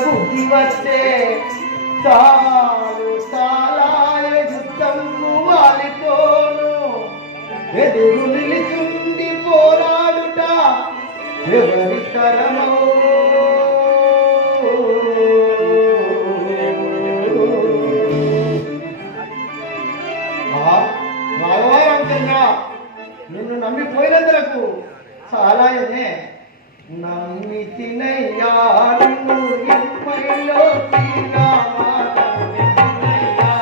బుద్ధి వచ్చే చాలు చాలాయ యుద్ధము వారితోను ఎదురు నిలిచుండి పోరాడుట ఎవరి తరమో రాఘవారామచంద్ర నిన్ను నమ్మిపోయినందులకు చాలాయనే నమ్మితినయ్యా నిన్ను ఎప్పటిలో శ్రీరామా నమ్మితినయ్యా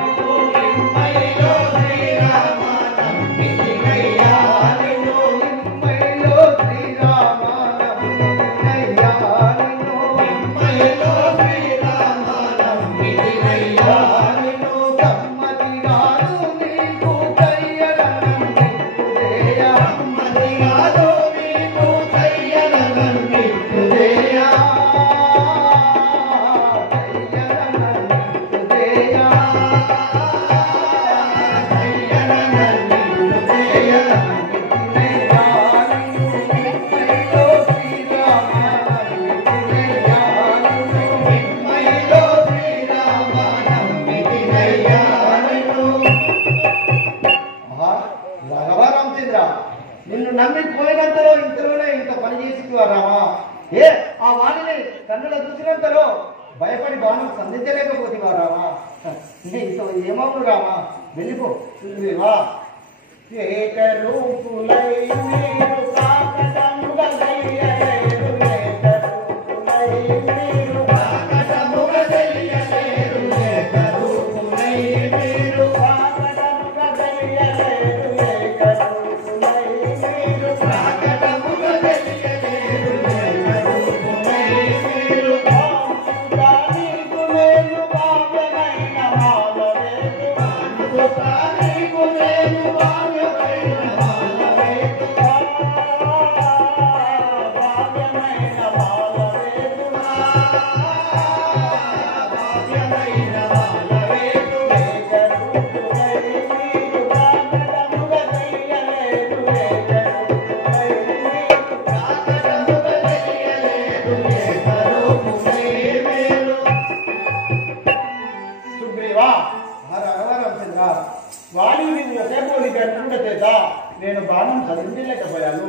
నిన్ను ఎప్పటిలో శ్రీరామా నమ్మితినయ్యా నిన్ను ఎప్పటిలో శ్రీరామా నమ్మితినయ్యా నిన్ను కమ్మతిగాను నీకు కయ్యరనమ్మితుదేయా కమ్మతిగాను నీకు కయ్యరనమ్మితుదేయా నిన్ను నమ్మిపోయినంతలో ఇంతలోనే ఇంత పని చేసుకురామా ఏ ఆ వాణిని కన్నుల చూసినంతలో భయపడి బాణం సంధించలేకపోతే రామా ఏమవును రామా వెళ్ళిపో వా ఏకరూపులై మీరు కాకటముగా దయ్యలేరు ఏకరూపులై మీరు కాకటముగా దయ్యలేరు ఏకరూపులై మీరు కాకటముగా దయ్యలేరు ఏకరూపులై మీరు కాకటముగా దయ్యలేరు ఏకరూపులై మీరు నీకు నేను భావ్యమైన మాలవేదు నీకు నేను భావ్యమైన మాలవేదు భావ్యమైన మాలవేదు భావ్యమైన మాలవేదు ఏకరూపులై మీరు కాకటముగా దయ్యలేరు ఏకరూపులై మీరు కాకటముగా దయ్యలేరు ఏకరూపులై మీరు సుగ్రీవా రాఘవారామచంద్ర వాణి నీవు ఒకే పోలి గట్టుకుంట చేత నేను బాణం చదివించలేకపోయాను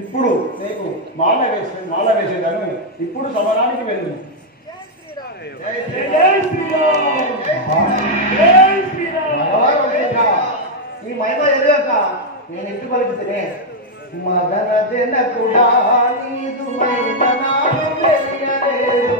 ఇప్పుడు నీకు మాల వేసేదాను ఇప్పుడు సమరానికి వెళ్ళు ఈ మహిమ ఎదుగక నేను ఎట్టు పలుకుతేనే మదన జన కూడా నీదు మహిమ నాకు తెలియలేదు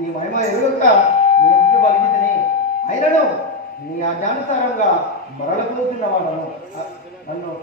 ఈ మహిమ ఎదుగక నీ ఇంటి బలిగితిని అయినను నీ ఆజ్ఞానుసారంగా మరలపోతున్నవాడను నన్ను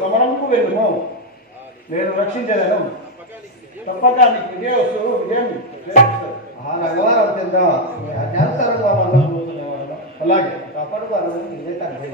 సమరంకు వెళ్ళుము, నేను రక్షించలేను. తప్పక నీకు విజయం నగవారం చెంద అజ్ఞానకరంగా మనం అలాగే కాపాడు వారు ఇదే తండ్రి.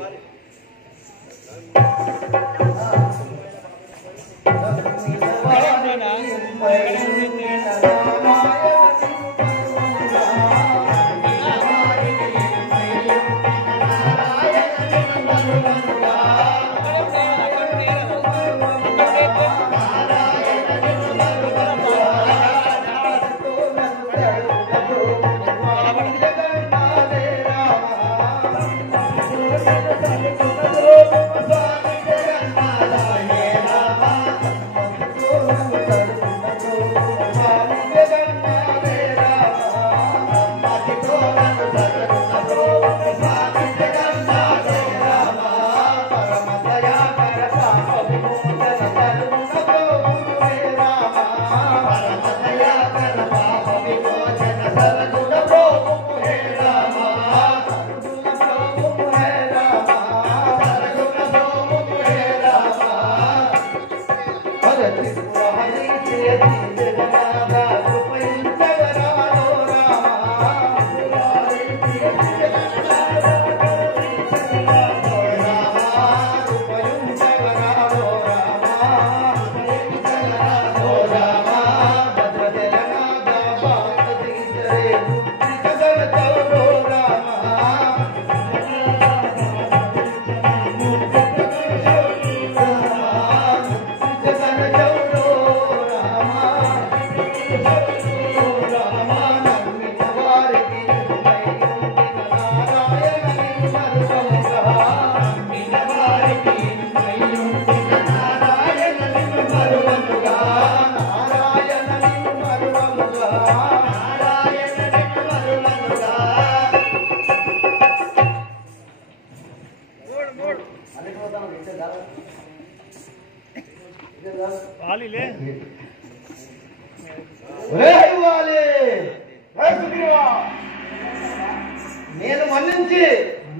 నేను మన్నించి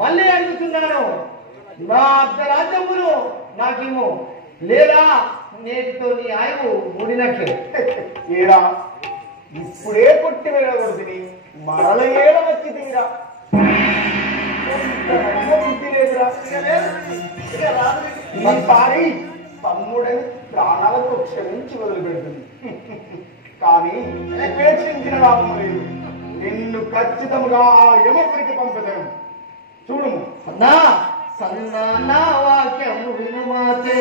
మళ్ళీ అడుగుతున్నాను, నా అర్ధరాజ్యమును నాకేమో లేదా నేటితో నీ ఆయువు ముడినట్లే. తీరా ఇప్పుడే కొట్టి వెళ్ళకూడదు, మరల ఏడ వచ్చి తీరా ఈసారి తమ్ముడని ప్రాణాలతో క్షమించి వదిలిపెడుతుంది. కానీ ఉపేక్షించిన లాభం లేదు, నిన్ను ఖచ్చితంగా ఆ యమపురికి పంపుతాను. చూడుము అన్నా సన్నా వాక్యము వినుమాతే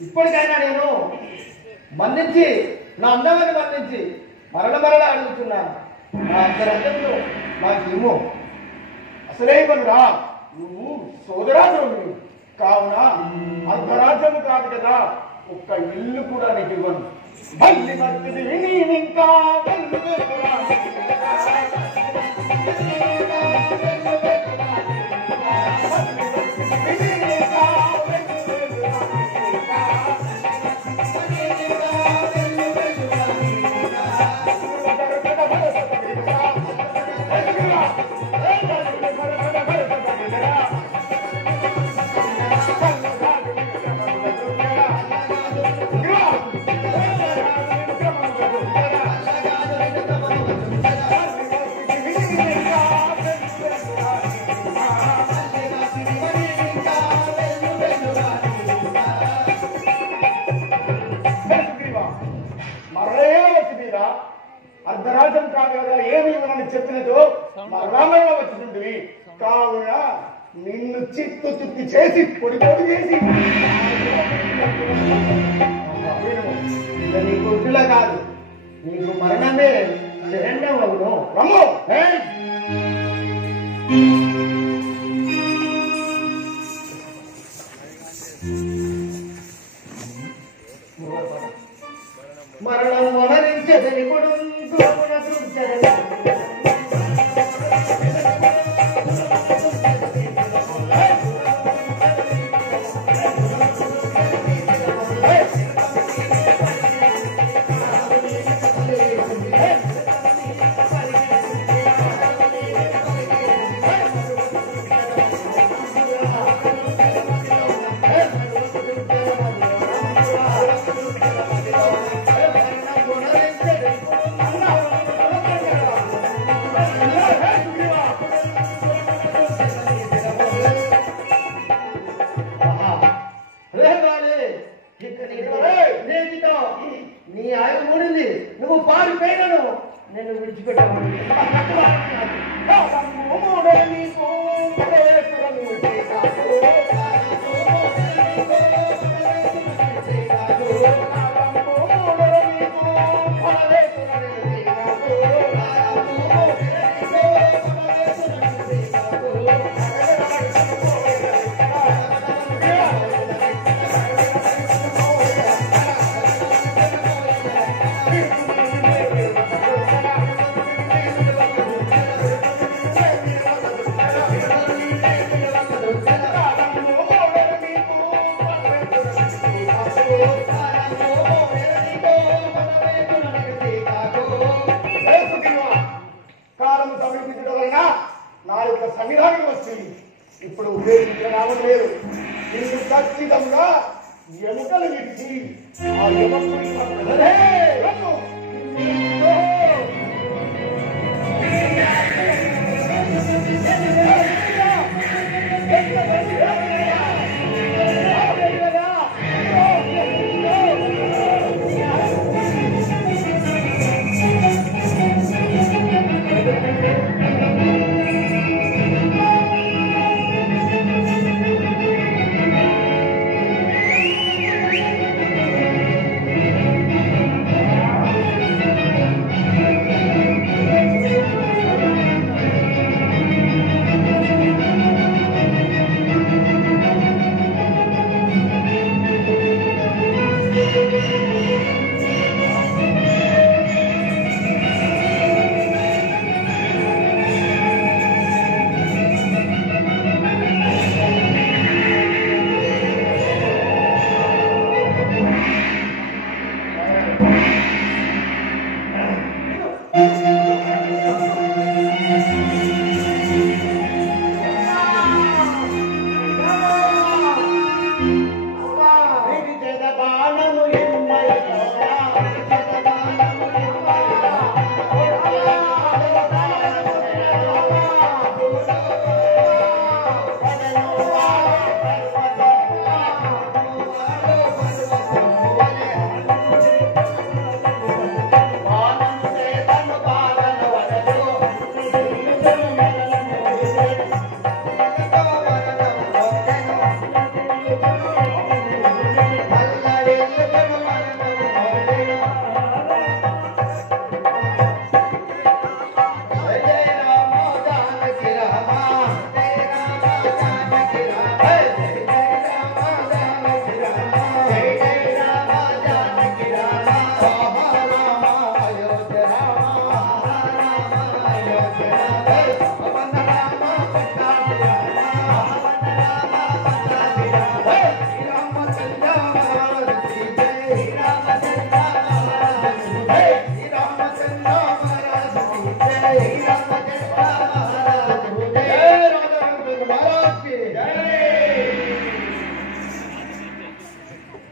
ఇప్పటికైనా నేను మన్నించి నా అందమైన మన్నించి మరల అడుగుతున్నాను, నా అర్ధరాజ్యంలో నాకేమో అసలే రా, నువ్వు సోదరాద్రోహుడు కావున అర్ధరాజ్యము కాదు కదా, ఒక్క ఇల్లు కూడా నీకు ఇవ్వను. మళ్ళీ మధ్యది ఇంకా అర్ధరాజ్యం కాగా ఏమి ఇవ్వనని చెప్పినదో మా రామయ్య వచ్చినవి కావున నిన్ను చిత్తి చేసి పొడి చేసి నీకు పిల్ల కాదు, నీకు మరణమే శరణ్యమగును. రమ్ము మరణం మరణించదని కొడు నీ ఆయన మూడింది, నువ్వు పారిపోయినను నేను విడిచిపెట్టాను. నా యొక్క సంవిధానం వచ్చింది. ఇప్పుడు ఉపయోగించిన రావడం లేదు. నిన్ను ఖచ్చితంగా ఎముకలు విడిచి ఆ ఎముకలు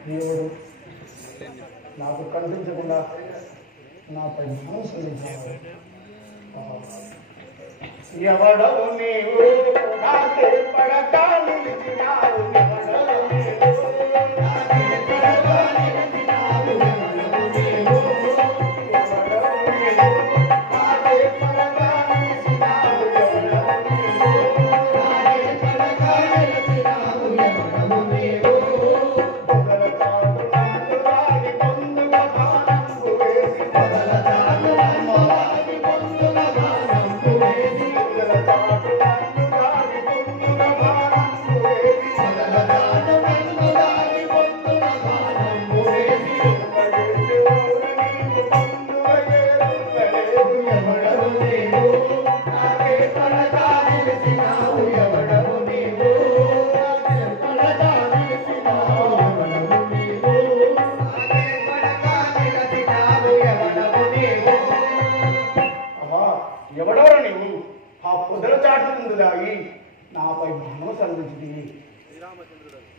దేవుడు నాకు కనిపించకుండా నాపై మనసు ఎవడో నీవు నాకే పడక నిలిచినావు ఎవడో నీవు నాకే పడక నిలిచినావు ఎవడో నీవు ఎవడో నీవు శ్రీరామచంద్రుడను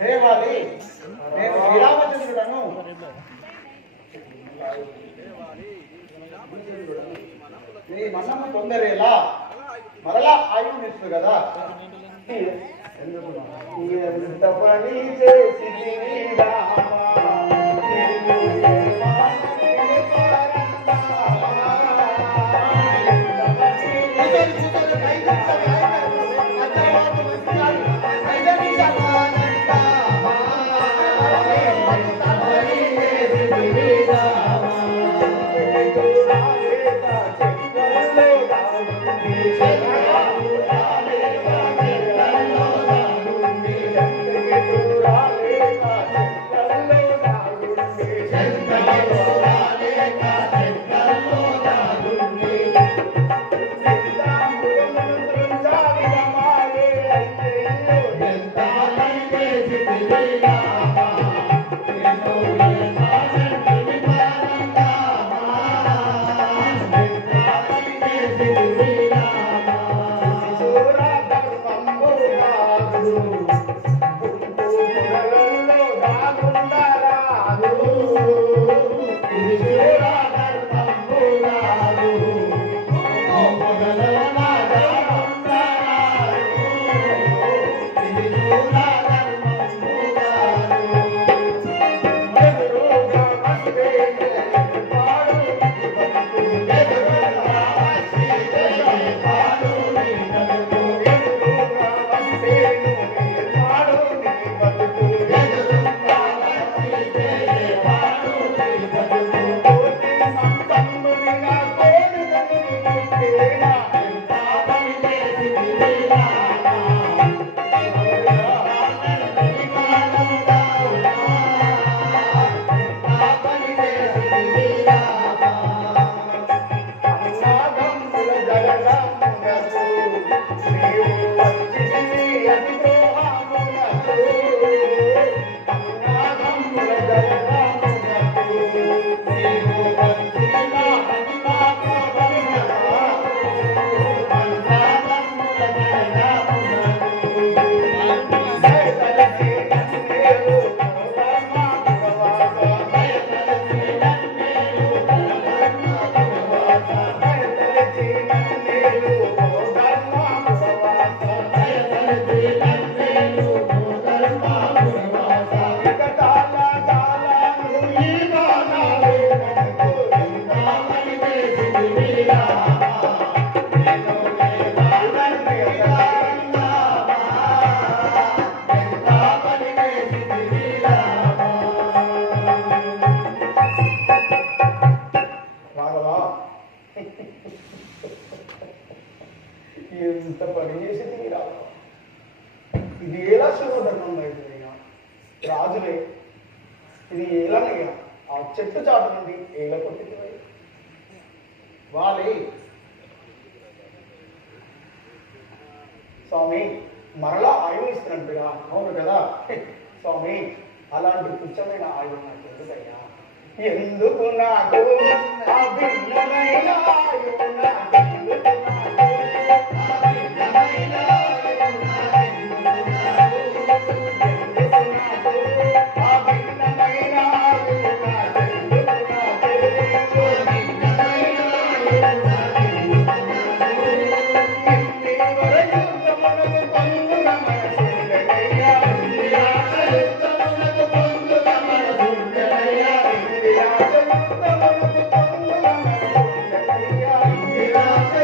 దేవాలి నేను శ్రీరామచంద్రుడను నీ మనము పొందరేలా మరలా ఆయునిస్తు కదా ఎంత పని చేసి ఎంత పని చేసి తీరా ఇది ఎలా శివధర్మం అయిపోయినా రాజులే ఇది ఏలనయ్యా ఆ చెట్టు చాటు నుండి ఏల కొట్టి వాలి స్వామి మరలా ఆయువు ఇస్తున్నట్టుగా అవును కదా స్వామి అలాంటి తుచ్చమైన ఆయువు నాకు ఎందుకయ్యా ఎందుకు నాకు ఆ భిన్నమైన ఆయువు నాకు ఎందుకు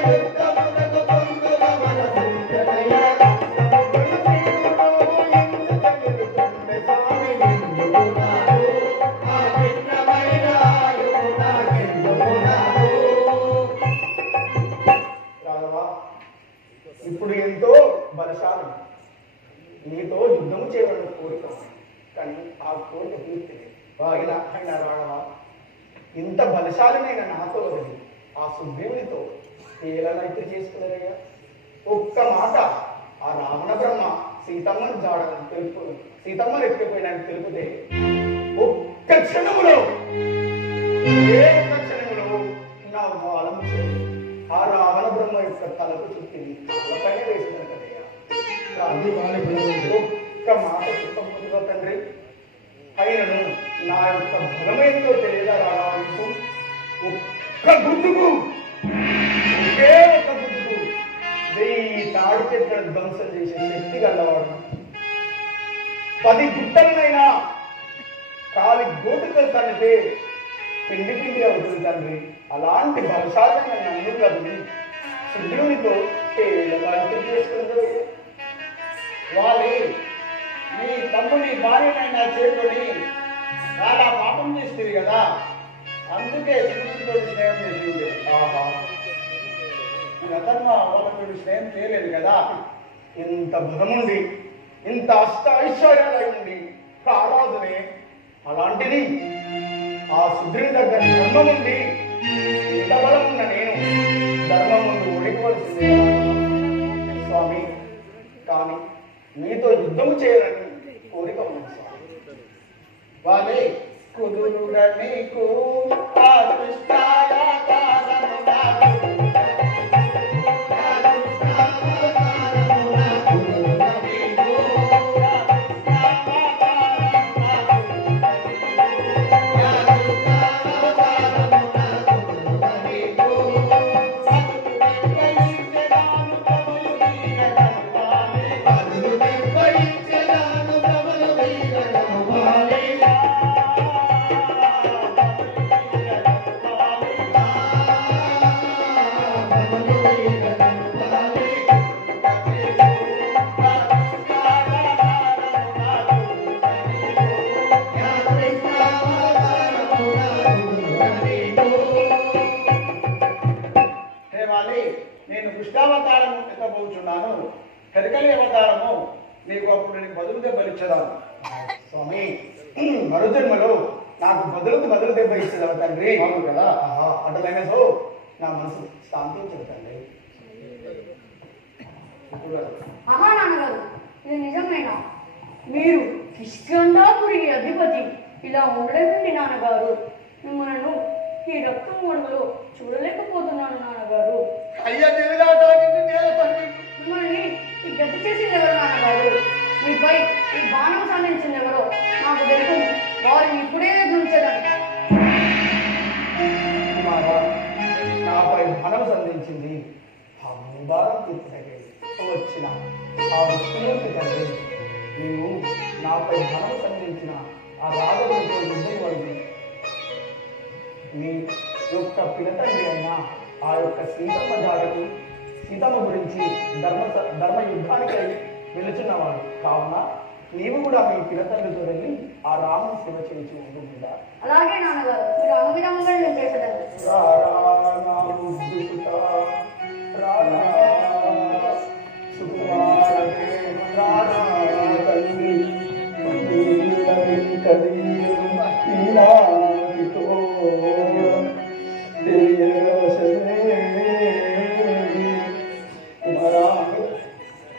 Thank you. వాగిన ఆయన రాఘవ, ఇంత బలశాలినైన నాతో వదిలి ఆ సుగ్రీవునితో ఏలనైతే చేసుకున్నారయ్యా. ఒక్క మాట ఆ రావణ బ్రహ్మ సీతమ్మను జాడని తెలుపు, సీతమ్మను ఎక్కిపోయినని తెలిపితే ఒక్క క్షణములో ఏ ఒక్క క్షణములో నా బాలం ఆ రావణ బ్రహ్మ యొక్క తలకు చుట్టి తలపైన వేసినారు కదయ్యా. ఒక్క మాట చెప్పబోతున్నా తండ్రి, అయినను నా యొక్క బలమేంతో తెలియదా రావడానికి ఒక్క గుర్తుకు, ఒకే ఒక్క గుర్తుకు 1000 తాడి చెట్లను ధ్వంసం చేసే శక్తి గల్లవాడు. 10 గుట్టలనైనా కాలి గోటుతో తనితే పిండి పిండి అవుతుంది తండ్రి. అలాంటి బలశాలైన నన్ను కదిలి సుగ్రీవునితో చేసుకుందో వాలి నీ తమ్ముని భార్యనైనా చేరుకొని చాలా పాపం చేస్తుంది కదా, అందుకే శివుడితో స్నేహం చేసింది. ఆహా, అతను వాళ్ళతో స్నేహం చేయలేదు కదా. ఇంత బలముండి ఇంత అష్ట ఐశ్వర్యాలై ఉండి కారాదునే, అలాంటిది ఆ సుగ్రీవుని దగ్గర ధర్మం ఉంది. ఇంత బలం ఉన్న నేను ధర్మం ముందు ఓడిపోవలసిందే స్వామి. కానీ మీతో యుద్ధము చేయాలని కోరిక ఉంది స్వామి. వాలి కుదురుగా నీకు ఆ కృష్ణాయాకారము నాకు నేను కృష్ణావతారము ఎత్తబోచున్నాను. హెరకలి అవతారము నీకు అప్పుడు నేను బదులు దెబ్బలిచ్చదాను. స్వామి, మరో జన్మలో నాకు బదులు దెబ్బ ఇచ్చేదవ తండ్రి. అవును కదా. అటులైన సో నా మనసు శాంతించదు తండ్రి. ఆహా నాన్నగారు, ఇది నిజమేనా? మీరు కిష్కింధాపురి అధిపతి ఇలా ఉండలేదండి నాన్నగారు. మిమ్మల్ని ఈ రక్తం గొడవలో చూడలేకపోతున్నాను నాన్నగారు. అయ్యా దేవుడాటానికి నేల పడి మిమ్మల్ని ఈ గతి చేసింది ఎవరు నాన్నగారు? మీపై ఈ బాణం సాధించింది ఎవరో నాకు తెలుసు. వారిని ఇప్పుడే ఎదుర్చదని. నాపై ధనం సంధించింది ఆ భూభారం తీర్చగలి వచ్చిన ఆ విష్ణుమూర్తి తండ్రి. నీవు నాపై ధనం సంధించిన ఆ రాఘవునితో యుద్ధం వలన మీ యొక్క పినతండ్రి అయిన ఆ యొక్క సీతమ్మ జాడకు సీతమ్మ గురించి ధర్మ యుద్ధానికై వెళుచున్నవాడు కావున నీవు కూడా మీ పినతండ్రితో వెళ్ళి ఆ రాముని సేవ చేయించి ఉంటుందా? అలాగే నాన్నగారు, మీరు అనువిధంగా నేను చేసేదాన్ని.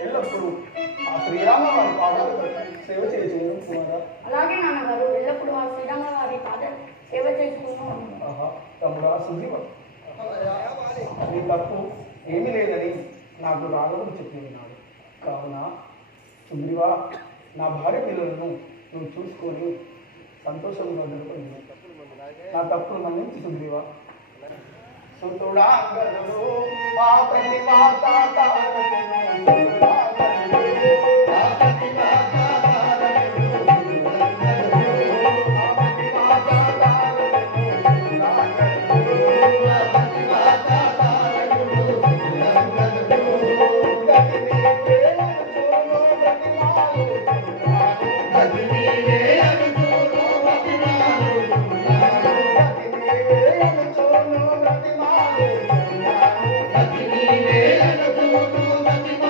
ఎల్లప్పుడు ఆ శ్రీరామ వారి పాదాలు సేవ చేసి కుమారా. అలాగే నాన్నగారు, ఎల్లప్పుడూ ఆ శ్రీరామ వారి పాద సేవ చేసుకుంటాను. తమ్ముడా సుగ్రీవ, నీ తప్పు ఏమీ లేదని నాకు రాఘవుడు చెప్పి ఉన్నాడు. కావున సుగ్రీవ, నా భార్య పిల్లలను నువ్వు చూసుకొని సంతోషంగా జరుపుకొని నా తప్పులు మన్నించి సుగ్రీవ. సుతుడా గరుడు మా ప్రతిమాత Thank you.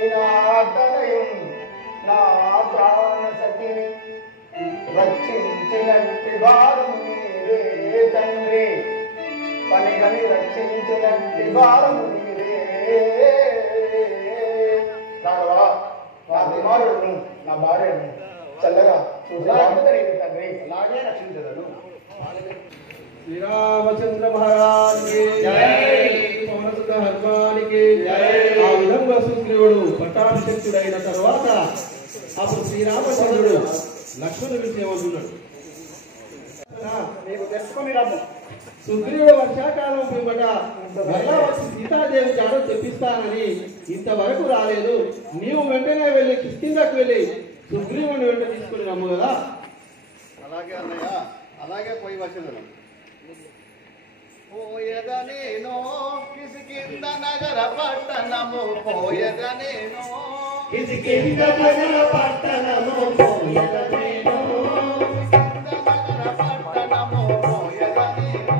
రామచంద్రనాథనయం నా ప్రాణ సఖిని రక్షించినట్టి భారం మీరే తండ్రి పనిగని రక్షించినట్టి భారం మీరే రాఘవా నా కుమారుడును నా భార్యను చల్లగా చూసి తండ్రి అలాగే రక్షించదను. శ్రీరామచంద్ర మహారాజ్ కి జై, పవనసుత హనుమానికి జై. ఆ విధంగా సుగ్రీవుడు పట్టాభిషిక్తుడైన తర్వాత అప్పుడు శ్రీరామచంద్రుడు లక్ష్మణుడు ఏమంటున్నాడు, నీకు తెచ్చుకొని రమ్ము. సుగ్రీవుడు వర్షాకాలం పిమ్మట మళ్ళా వచ్చి సీతాదేవి చాడు తెప్పిస్తానని ఇంతవరకు రాలేదు. నీవు వెంటనే వెళ్ళి కిష్కిందకు వెళ్ళి సుగ్రీవుని వెంట తీసుకుని రమ్ము కదా. అలాగే అన్నయ్య, అలాగే పోయి వచ్చేదను. పోయదనేనో కిసికింద నగర పట్టణము, పోయదనేనో కిష్కింద నగర పట్టణము, పోయదనేనో నగర పట్టణము, పోయదనేనో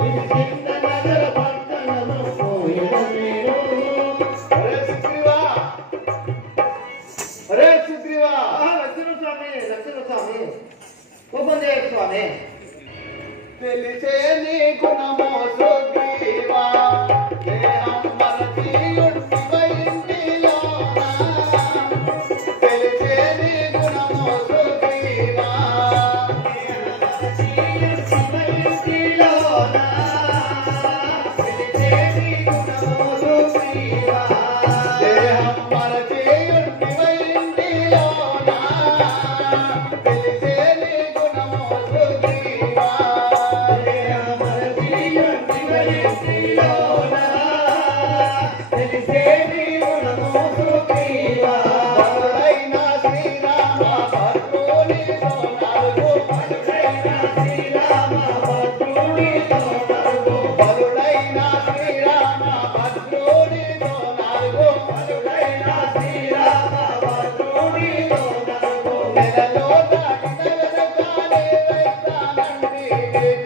కిష్కింద నగర పట్టణము, పోయదనేనో. అరే సుగ్రీవా, అరే సుగ్రీవా. లక్ష్మణ స్వామి ఉపదేశ స్వామి. తెలిసే నీ గుణమో సుగ్రీవా, దేహం మరచియుంటివై ఇంటిలోన. తెలిసే నీ గుణమో సుగ్రీవా, దేహం మరచియుంటివై ఇంటిలోన. తెలిసే నీ గుణమో సుగ్రీవా, దేహం మరచియుంటివై ఇంటిలోన. తెలిసే నీ గుణమో సుగ్రీవా, దేహం మరచియుంటివై ఇంటిలోన. తెలిసే నీ గుణమో సుగ్రీవా. బలుడైన శ్రీరామ భద్రునితో నలుగు. బలుడైన శ్రీరామ భద్రునితో నలుగు. బలుడైన శ్రీరామ భద్రునితో నలుగు. బలుడైన శ్రీరామ భద్రునితో నలుగు. నెలలో దాటిన వెనకాలే వైతానండి.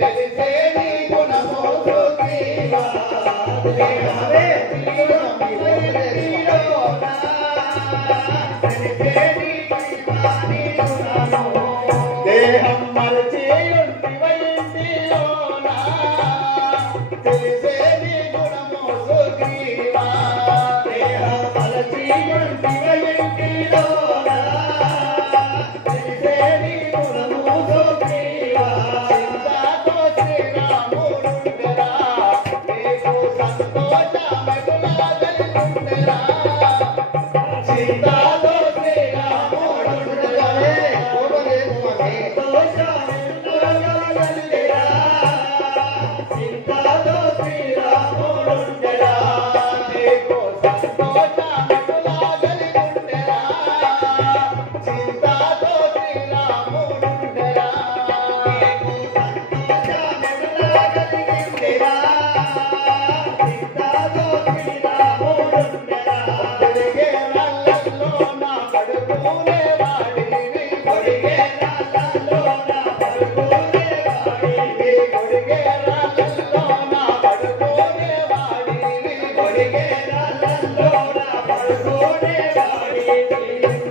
తెలిసే నీ గుణమో సుగ్రీవా. దేహమే శ్రీరాముని శ్రీలోన. తెలిసే నీ మహిమాని గుణము. దేహం మరచియుంటివై ఇంటిలోన. తెలిసే నీ గుణమో సుగ్రీవా. దేహం మరచియుంటివై ఇంటిలోన. తెలిసే నీ గుణము సుగ్రీవా. చింతాతో శ్రీరాముడుండెరా, నీకు సంతోషమెగులా కలిగుండెరా. చింతాతో శ్రీరాముడుండెరా, దోషమెందురగలగలిరా. చింతాతో శ్రీరాముడుండెరా. నీకు సంతోషమెగులా కలిగుండెరా. చింతాతో శ్రీరాముడుండెరా. కొడిగే రాళ్ళల్లో నా పడుకునే వాడివి. కొడిగే రాళ్ళల్లో నా పడుకునే వాడివి. కొడిగే రాళ్ళల్లో నా పడుకునే వాడివి. కొడిగే రాళ్ళల్లో నా పడుకునే వాడివి.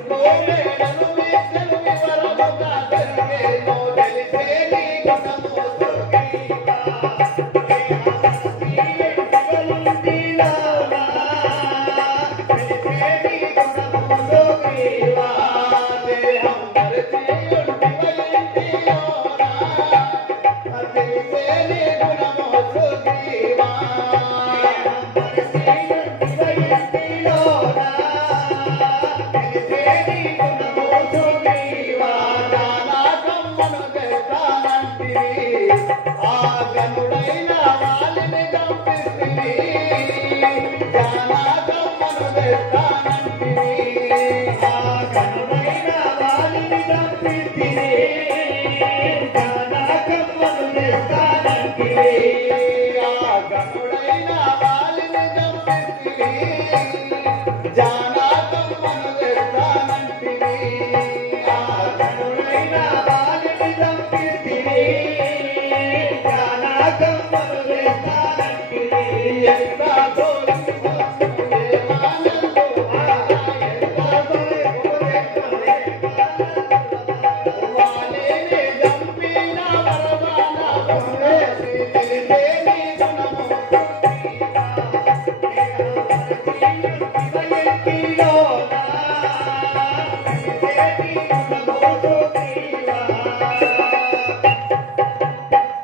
కోమేడను విద్యలు వివరముగా తెలిగేను. తెలిసే నీ గుణము సుగ్రీవా. దేహం మరచియుంటివై ఇంటిలోన. తెలిసే నీ గుణము సుగ్రీవా. జానాకమ్మను చేస్తానంటివి, ఆ గనుడైన వాలిని చంపిస్తివి. జానాకమ్మను చేస్తానంటివి, ఆ గనుడైన వాలిని చంపిస్తివి. ఆ గనుడైన వాలిని చంపిస్తివి. జానాకమ్మను చేస్తానంటివి, ఆ గనుడైన వాలిని చంపిస్తివి.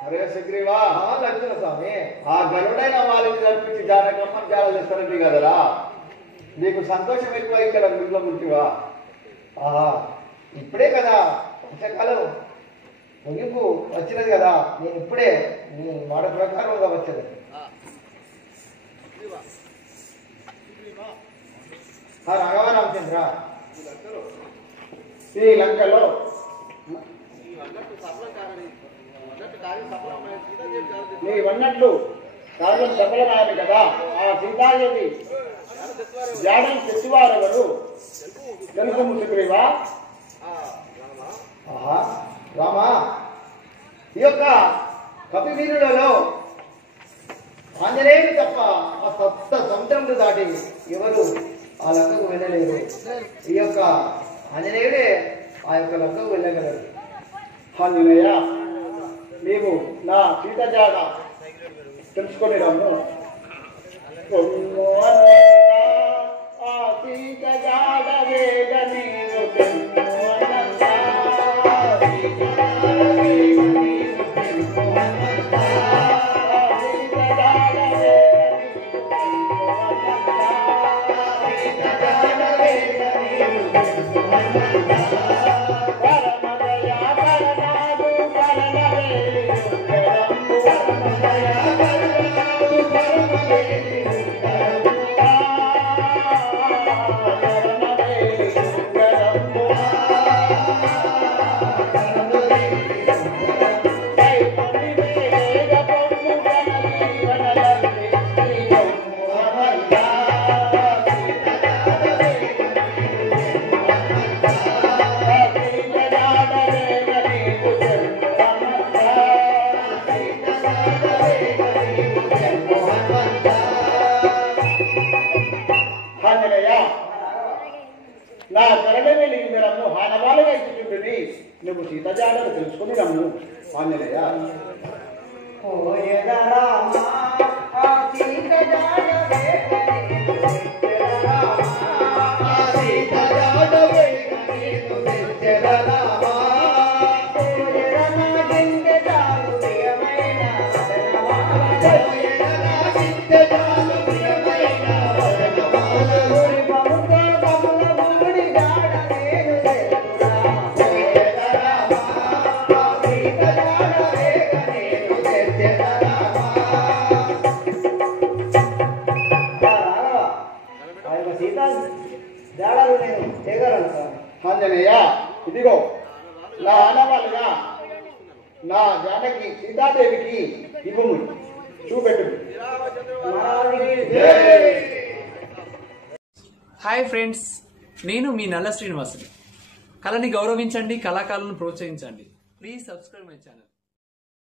అరే సుగ్రీవా, లక్ష్మణ స్వామి, ఆ గరుడైన వాళ్ళని నడిపించి జానకమ్మ జాల చేస్తానంటే కదరా, నీకు సంతోషం ఎక్కువ ఇక్కడ ఇంట్లో ఉంటివా? ఆహా, ఇప్పుడే కదా వర్షాకాలం ముగింపు వచ్చినది కదా, నేను ఇప్పుడే నీ మాట ప్రకారంగా వచ్చేది. రాఘవ రామచంద్ర, ఈ లంకలో నీవన్నట్లు కార్యం సఫలమైంది కదా. ఆ సీతాదేవి జాడని తెచ్చివారెవరు తెలుసు సుగ్రీవా? ఆహా రామా, ఈ యొక్క కపివీరులలో ఆంజనేయుడు తప్ప ఆ సప్త సముద్రములు దాటి ఎవరు ఆ లంకకు వెళ్ళలేరు. ఈ యొక్క ఆంజనేయుడే ఆ యొక్క లంకకు వెళ్ళగలరు. ఆంజనేయ, నీవు నా సీత జాడ తెలుసుకొని రమ్ము. ఆ సీత జాడ వేగ నీవు తెలుసుకొనగా. నా కరడమే నీకు రమ్ము, హానవాలుగా ఇచ్చుచుంటుంది. నువ్వు సీతజాడలు తెలుసుకుని రమ్ము ఆంజనేయ. ఆంజనేయ, ఇదిగో నా ఆనవాళ్ళుగా నా జానకి సీతాదేవికి ఇవ్వు, చూపెట్టు. హాయ్ ఫ్రెండ్స్, నేను మీ నల్ల శ్రీనివాసుని. కళని గౌరవించండి, కళాకారులను ప్రోత్సహించండి. Please subscribe my channel.